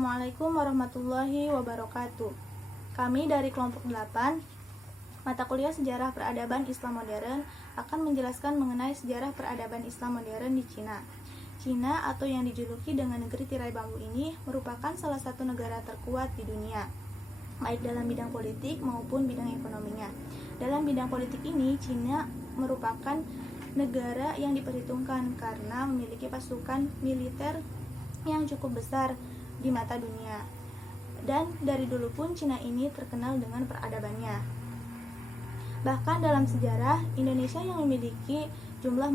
Assalamualaikum warahmatullahi wabarakatuh. Kami dari kelompok 8, mata kuliah Sejarah Peradaban Islam Modern akan menjelaskan mengenai sejarah peradaban Islam modern di Cina. Cina atau yang dijuluki dengan negeri tirai bambu ini merupakan salah satu negara terkuat di dunia, baik dalam bidang politik maupun bidang ekonominya. Dalam bidang politik ini, Cina merupakan negara yang diperhitungkan karena memiliki pasukan militer yang cukup besar di mata dunia. Dan dari dulu pun Cina ini terkenal dengan peradabannya. Bahkan dalam sejarah, Indonesia yang memiliki jumlah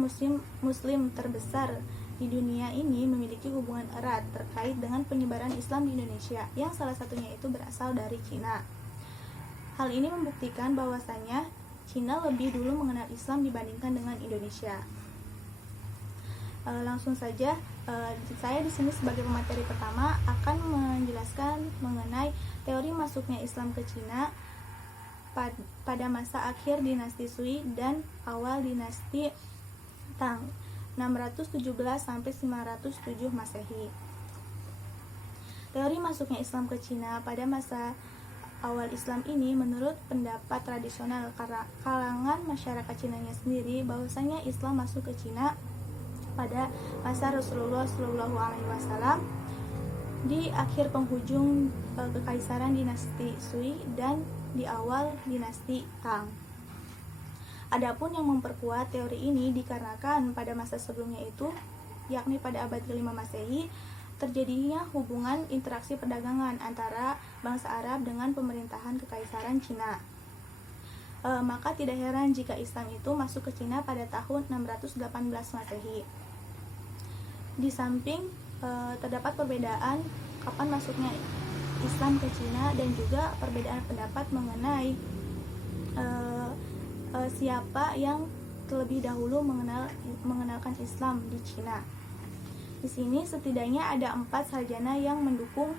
muslim terbesar di dunia ini memiliki hubungan erat terkait dengan penyebaran Islam di Indonesia, yang salah satunya itu berasal dari Cina. Hal ini membuktikan bahwasannya Cina lebih dulu mengenal Islam dibandingkan dengan Indonesia. Langsung saja, saya di sini sebagai pemateri pertama akan menjelaskan mengenai teori masuknya Islam ke Cina pada masa akhir dinasti Sui dan awal dinasti Tang, 617 sampai 507 Masehi. Teori masuknya Islam ke Cina pada masa awal Islam ini menurut pendapat tradisional kalangan masyarakat Cinanya sendiri, bahwasanya Islam masuk ke Cina pada masa Rasulullah SAW di akhir penghujung kekaisaran dinasti Sui dan di awal dinasti Tang. Adapun yang memperkuat teori ini dikarenakan pada masa sebelumnya itu, yakni pada abad ke-5 Masehi, terjadinya hubungan interaksi perdagangan antara bangsa Arab dengan pemerintahan kekaisaran Cina. Maka tidak heran jika Islam itu masuk ke Cina pada tahun 618 Masehi. Di samping terdapat perbedaan kapan masuknya Islam ke Cina dan juga perbedaan pendapat mengenai siapa yang terlebih dahulu mengenalkan Islam di Cina. Di sini setidaknya ada 4 sarjana yang mendukung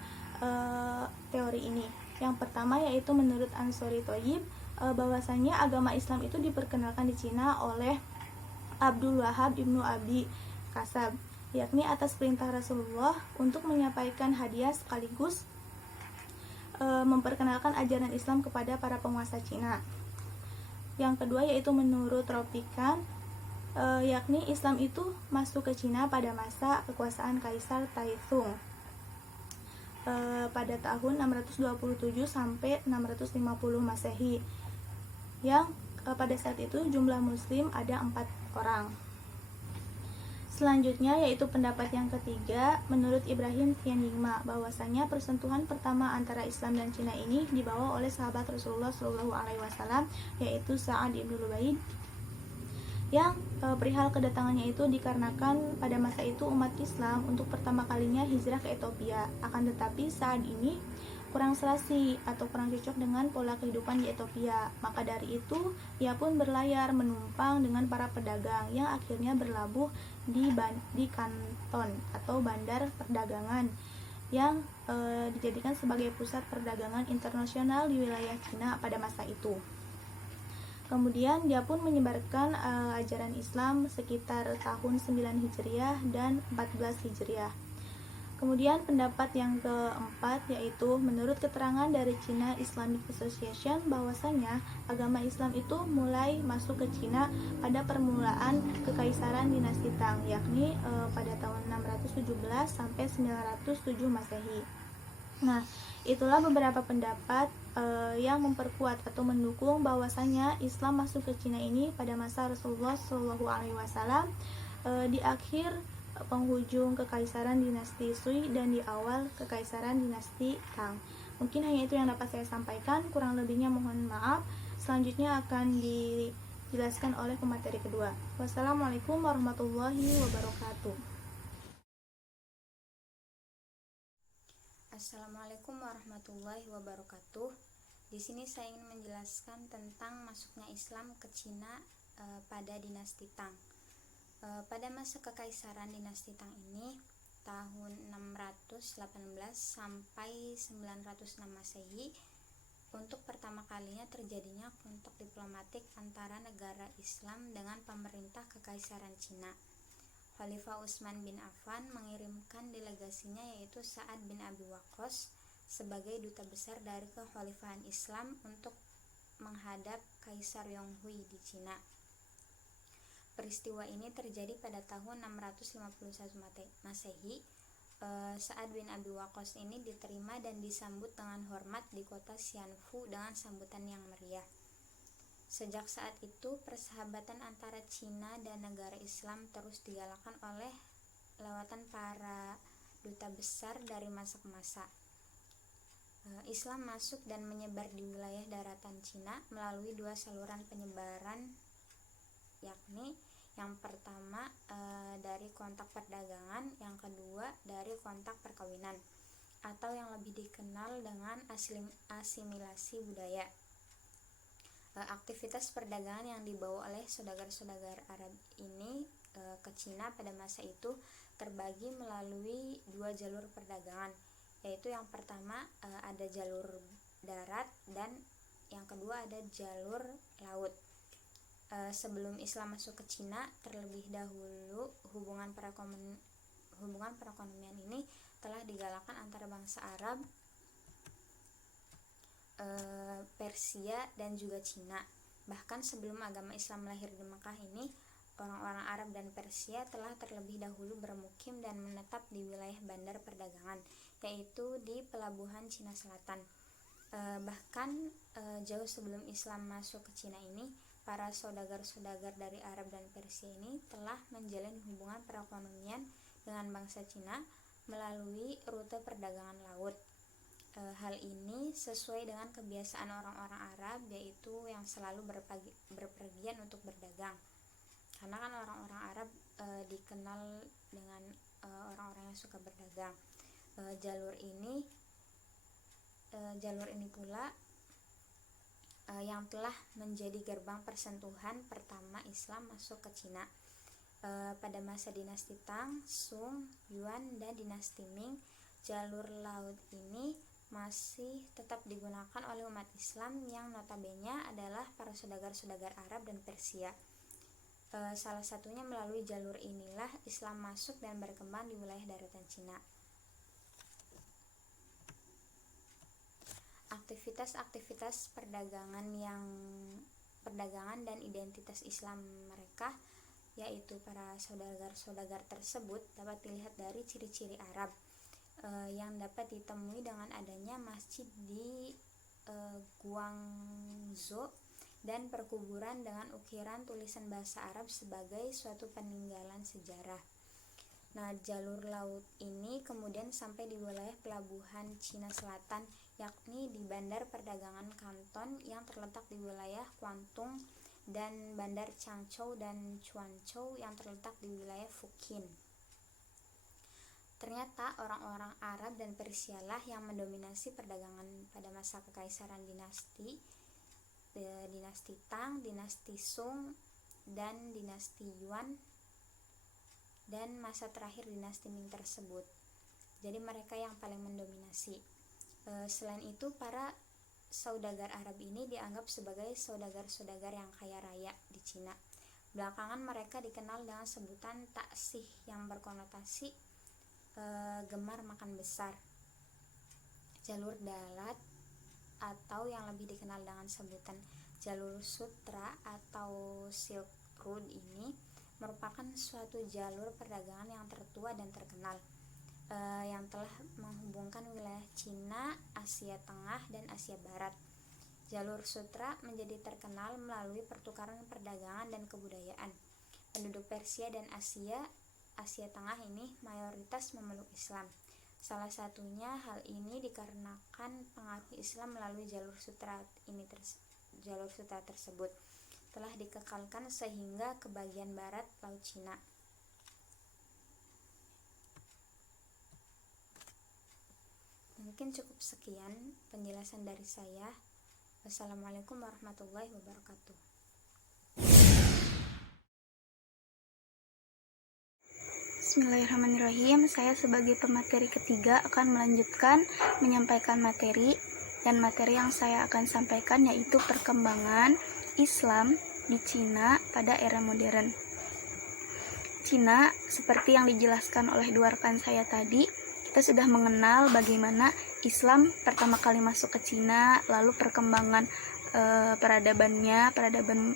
teori ini. Yang pertama yaitu menurut Ansori Thoyib, bahwasanya agama Islam itu diperkenalkan di Cina oleh Abdul Wahab Ibnu Abi Kasab, yakni atas perintah Rasulullah untuk menyampaikan hadiah sekaligus memperkenalkan ajaran Islam kepada para penguasa Cina. Yang kedua yaitu menurut Ropikan, yakni Islam itu masuk ke Cina pada masa kekuasaan Kaisar Taizong pada tahun 627 sampai 650 Masehi, yang pada saat itu jumlah muslim ada 4 orang. Selanjutnya yaitu pendapat yang ketiga menurut Ibrahim Tianjingma, bahwasanya persentuhan pertama antara Islam dan Cina ini dibawa oleh sahabat Rasulullah SAW, yaitu Sa'ad bin Ubaid, yang perihal kedatangannya itu dikarenakan pada masa itu umat Islam untuk pertama kalinya hijrah ke Ethiopia. Akan tetapi Sa'ad ini kurang serasi atau kurang cocok dengan pola kehidupan di Ethiopia. Maka dari itu ia pun berlayar menumpang dengan para pedagang yang akhirnya berlabuh di Kanton atau bandar perdagangan yang dijadikan sebagai pusat perdagangan internasional di wilayah Cina pada masa itu. Kemudian dia pun menyebarkan ajaran Islam sekitar tahun 9 Hijriah dan 14 Hijriah. Kemudian pendapat yang keempat yaitu menurut keterangan dari China Islamic Association, bahwasanya agama Islam itu mulai masuk ke Cina pada permulaan kekaisaran dinasti Tang, yakni pada tahun 617 sampai 907 Masehi. Nah, itulah beberapa pendapat yang memperkuat atau mendukung bahwasanya Islam masuk ke Cina ini pada masa Rasulullah SAW di akhir penghujung kekaisaran dinasti Sui dan di awal kekaisaran dinasti Tang. Mungkin hanya itu yang dapat saya sampaikan, kurang lebihnya mohon maaf. Selanjutnya akan dijelaskan oleh pemateri kedua. Wassalamualaikum warahmatullahi wabarakatuh. Assalamualaikum warahmatullahi wabarakatuh. Di sini saya ingin menjelaskan tentang masuknya Islam ke Cina pada dinasti Tang. Pada masa kekaisaran dinasti Tang ini, tahun 618 sampai 906 Masehi, untuk pertama kalinya terjadinya kontak diplomatik antara negara Islam dengan pemerintah kekaisaran Cina. Khalifah Utsman bin Affan mengirimkan delegasinya yaitu Sa'ad bin Abi Waqqas sebagai duta besar dari kekhalifahan Islam untuk menghadap Kaisar Yonghui di Cina. Peristiwa ini terjadi pada tahun 651 Masehi. Sa'ad bin Abi Waqqas ini diterima dan disambut dengan hormat di kota Xianfu dengan sambutan yang meriah. Sejak saat itu, persahabatan antara Cina dan negara Islam terus digalakkan oleh lewatan para duta besar dari masa ke masa. Islam masuk dan menyebar di wilayah daratan Cina melalui dua saluran penyebaran, yakni yang pertama dari kontak perdagangan, yang kedua dari kontak perkawinan, atau yang lebih dikenal dengan asimilasi budaya. Aktivitas perdagangan yang dibawa oleh saudagar-saudagar Arab ini ke Cina pada masa itu terbagi melalui dua jalur perdagangan, yaitu yang pertama ada jalur darat dan yang kedua ada jalur laut. Sebelum Islam masuk ke Cina, terlebih dahulu hubungan perekonomian ini telah digalakkan antara bangsa Arab, Persia dan juga Cina. Bahkan sebelum agama Islam lahir di Mekah ini, orang-orang Arab dan Persia telah terlebih dahulu bermukim dan menetap di wilayah bandar perdagangan, yaitu di pelabuhan Cina Selatan. Bahkan jauh sebelum Islam masuk ke Cina ini, para saudagar-saudagar dari Arab dan Persia ini telah menjalin hubungan perekonomian dengan bangsa Cina melalui rute perdagangan laut. Hal ini sesuai dengan kebiasaan orang-orang Arab, yaitu yang selalu berpergian untuk berdagang. Karena kan orang-orang Arab dikenal dengan orang-orang yang suka berdagang. Jalur ini pula yang telah menjadi gerbang persentuhan pertama Islam masuk ke Cina. Pada masa dinasti Tang, Sung, Yuan, dan dinasti Ming, jalur laut ini masih tetap digunakan oleh umat Islam yang notabene adalah para saudagar-saudagar Arab dan Persia. Salah satunya melalui jalur inilah Islam masuk dan berkembang di wilayah daratan Cina. Aktivitas perdagangan dan identitas Islam mereka, yaitu para saudagar-saudagar tersebut, dapat dilihat dari ciri-ciri Arab yang dapat ditemui dengan adanya masjid di Guangzhou dan perkuburan dengan ukiran tulisan bahasa Arab sebagai suatu peninggalan sejarah. Nah, jalur laut ini kemudian sampai di wilayah pelabuhan Cina Selatan, yakni di bandar perdagangan Kanton yang terletak di wilayah Kwantung dan bandar Changzhou dan Quanzhou yang terletak di wilayah Fujian. Ternyata orang-orang Arab dan Persia lah yang mendominasi perdagangan pada masa kekaisaran dinasti Tang, dinasti Sung, dan dinasti Yuan, dan masa terakhir dinasti Ming tersebut. Jadi mereka yang paling mendominasi. Selain itu, para saudagar Arab ini dianggap sebagai saudagar-saudagar yang kaya raya di Cina. Belakangan mereka dikenal dengan sebutan taksih yang berkonotasi gemar makan besar. Jalur darat atau yang lebih dikenal dengan sebutan jalur sutra atau Silk Road ini merupakan suatu jalur perdagangan yang tertua dan terkenal yang telah menghubungkan wilayah Cina, Asia Tengah, dan Asia Barat. Jalur sutra menjadi terkenal melalui pertukaran perdagangan dan kebudayaan. Penduduk Persia dan Asia Tengah ini mayoritas memeluk Islam. Salah satunya hal ini dikarenakan pengaruh Islam melalui jalur sutra tersebut telah dikekalkan sehingga ke bagian barat Laut Cina. Mungkin cukup sekian penjelasan dari saya. Wassalamualaikum warahmatullahi wabarakatuh. Bismillahirrahmanirrahim. Saya sebagai pemateri ketiga akan melanjutkan menyampaikan materi, dan materi yang saya akan sampaikan yaitu perkembangan Islam di Cina pada era modern. Cina, seperti yang dijelaskan oleh dua rekan saya tadi, kita sudah mengenal bagaimana Islam pertama kali masuk ke Cina, lalu perkembangan peradaban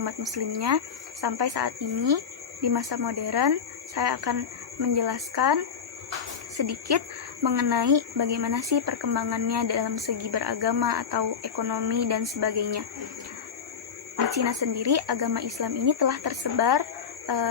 umat muslimnya sampai saat ini di masa modern. Saya akan menjelaskan sedikit mengenai bagaimana sih perkembangannya dalam segi beragama atau ekonomi dan sebagainya. Di Cina sendiri, agama Islam ini telah tersebar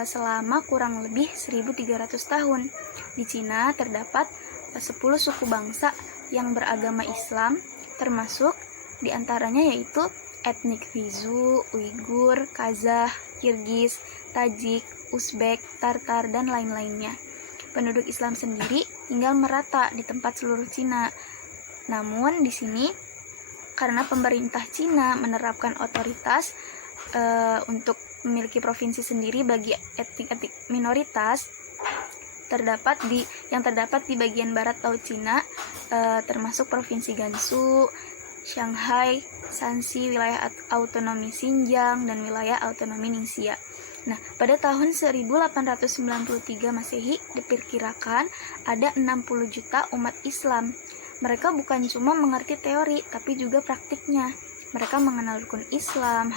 selama kurang lebih 1300 tahun. Di Cina terdapat 10 suku bangsa yang beragama Islam, termasuk diantaranya yaitu etnik Huizu, Uighur, Kazakh, Kirgiz, Tajik, Uzbek, Tartar, dan lain-lainnya. Penduduk Islam sendiri tinggal merata di tempat seluruh Cina. Namun di sini karena pemerintah Cina menerapkan otoritas untuk memiliki provinsi sendiri bagi etnik-etnik minoritas yang terdapat di bagian barat Laut Cina, termasuk provinsi Gansu, Shanghai, Shanxi, wilayah otonomi Xinjiang, dan wilayah otonomi Ningxia. Nah, pada tahun 1893 Masehi diperkirakan ada 60 juta umat Islam. Mereka bukan cuma mengerti teori, tapi juga praktiknya. Mereka mengenal rukun Islam,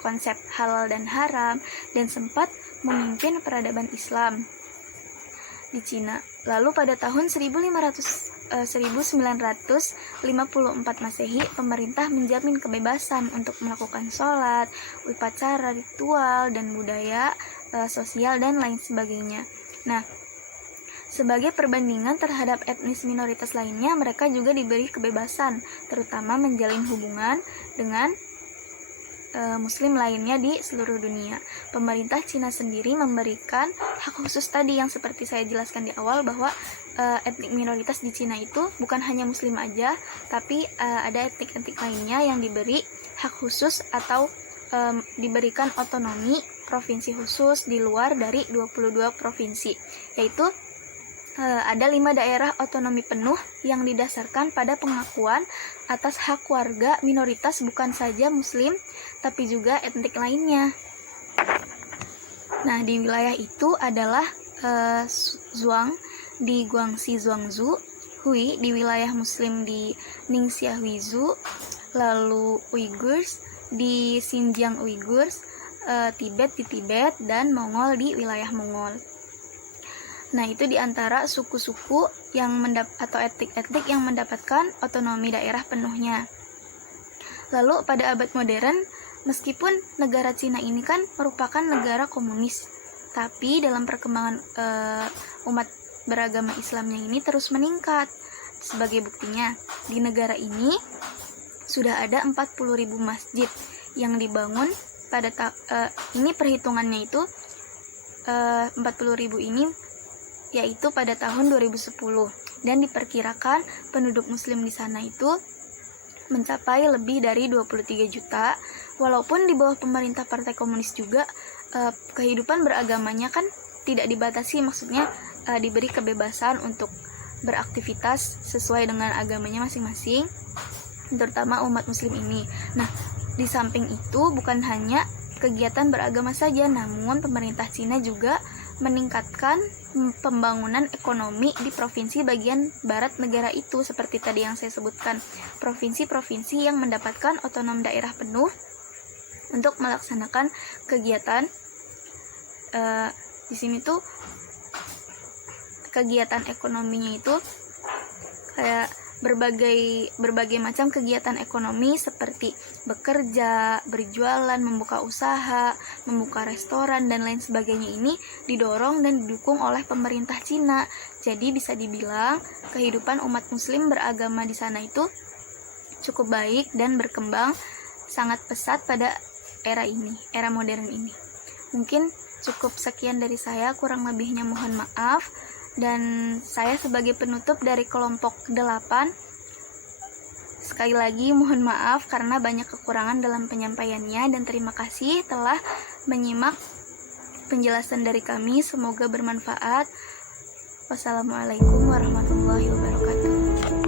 konsep halal dan haram, dan sempat memimpin peradaban Islam di Cina. Lalu pada tahun 1954 Masehi, pemerintah menjamin kebebasan untuk melakukan sholat, upacara, ritual, dan budaya sosial, dan lain sebagainya. Nah, sebagai perbandingan terhadap etnis minoritas lainnya, mereka juga diberi kebebasan, terutama menjalin hubungan dengan Muslim lainnya di seluruh dunia. Pemerintah Cina sendiri memberikan hak khusus tadi yang seperti saya jelaskan di awal, bahwa etnik minoritas di Cina itu bukan hanya Muslim aja, tapi ada etnik-etnik lainnya yang diberi hak khusus atau diberikan otonomi provinsi khusus di luar dari 22 provinsi, yaitu ada 5 daerah otonomi penuh yang didasarkan pada pengakuan atas hak warga minoritas bukan saja Muslim, tapi juga etnik lainnya. Nah, di wilayah itu adalah Zhuang di Guangxi Zhuangzhou, Hui di wilayah Muslim di Ningxia Huizu, lalu Uyghurs di Xinjiang Uyghurs, Tibet di Tibet, dan Mongol di wilayah Mongol. Nah, itu diantara suku-suku yang atau etnik-etnik yang mendapatkan otonomi daerah penuhnya. Lalu pada abad modern, meskipun negara Cina ini kan merupakan negara komunis, tapi dalam perkembangan umat beragama Islamnya ini terus meningkat. Sebagai buktinya, di negara ini sudah ada 40.000 masjid yang dibangun pada ini perhitungannya itu 40.000 ini yaitu pada tahun 2010, dan diperkirakan penduduk Muslim di sana itu mencapai lebih dari 23 juta. Walaupun di bawah pemerintah Partai Komunis juga kehidupan beragamanya kan tidak dibatasi, maksudnya diberi kebebasan untuk beraktivitas sesuai dengan agamanya masing-masing, terutama umat Muslim ini. Nah, di samping itu bukan hanya kegiatan beragama saja, namun pemerintah Cina juga meningkatkan pembangunan ekonomi di provinsi bagian barat negara itu, seperti tadi yang saya sebutkan, provinsi-provinsi yang mendapatkan otonom daerah penuh untuk melaksanakan kegiatan. Di sini tuh kegiatan ekonominya itu kayak berbagai macam kegiatan ekonomi seperti bekerja, berjualan, membuka usaha, membuka restoran, dan lain sebagainya ini didorong dan didukung oleh pemerintah Cina. Jadi bisa dibilang kehidupan umat Muslim beragama di sana itu cukup baik dan berkembang sangat pesat pada era modern ini. Mungkin cukup sekian dari saya, kurang lebihnya mohon maaf. Dan saya sebagai penutup dari kelompok 8, sekali lagi mohon maaf karena banyak kekurangan dalam penyampaiannya, dan terima kasih telah menyimak penjelasan dari kami, semoga bermanfaat. Wassalamualaikum warahmatullahi wabarakatuh.